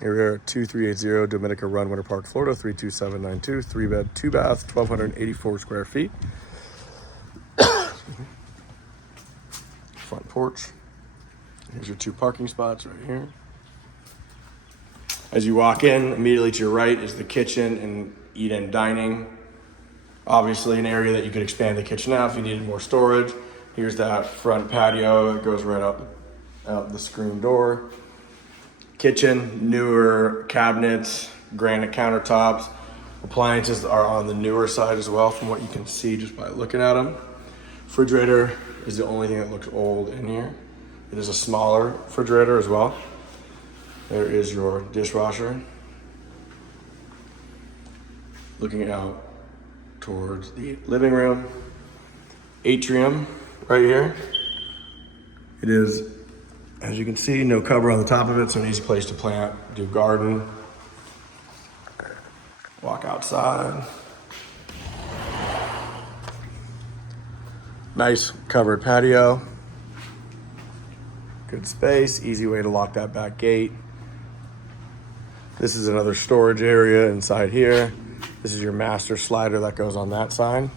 Here we are at 2380 Dominica Run, Winter Park, Florida, 32792, 3-bed, 2-bath, 1,284 square feet. Front porch. Here's your 2 parking spots right here. As you walk in, immediately to your right is the kitchen and eat-in dining. Obviously an area that you could expand the kitchen out if you needed more storage. Here's that front patio that goes right out the screen door. Kitchen, newer cabinets, granite countertops. Appliances are on the newer side as well from what you can see just by looking at them. Refrigerator is the only thing that looks old in here. It is a smaller refrigerator as well. There is your dishwasher. Looking out towards the living room. Atrium right here. It is, as you can see, no cover on the top of it, so an easy place to plant, do garden, walk outside. Nice covered patio. Good space, easy way to lock that back gate. This is another storage area inside here. This is your master slider that goes on that side.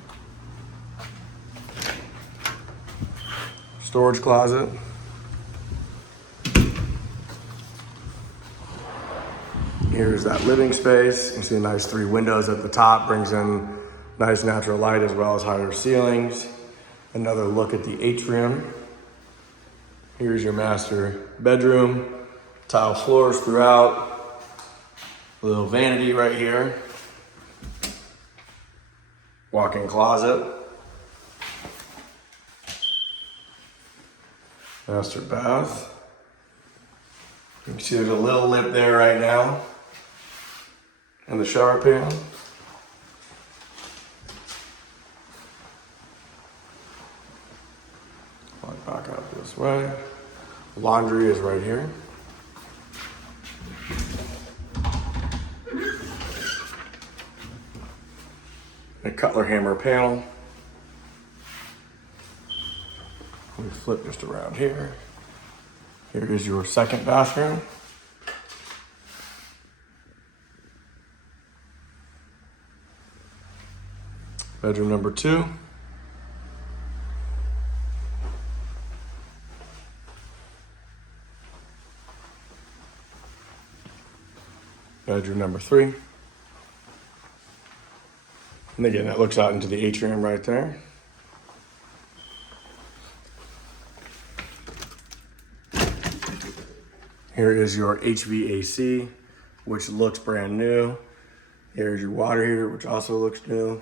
Storage closet. Here's that living space. You can see a nice 3 windows at the top, brings in nice natural light as well as higher ceilings. Another look at the atrium. Here's your master bedroom. Tile floors throughout. A little vanity right here. Walk-in closet. Master bath. You can see there's a little lip there right now. And the shower pan. Walk back out this way. Laundry is right here. A Cutler hammer panel. We flip just around here. Here is your second bathroom. Bedroom number 2. Bedroom number 3. And again, that looks out into the atrium right there. Here is your HVAC, which looks brand new. Here's your water heater, which also looks new.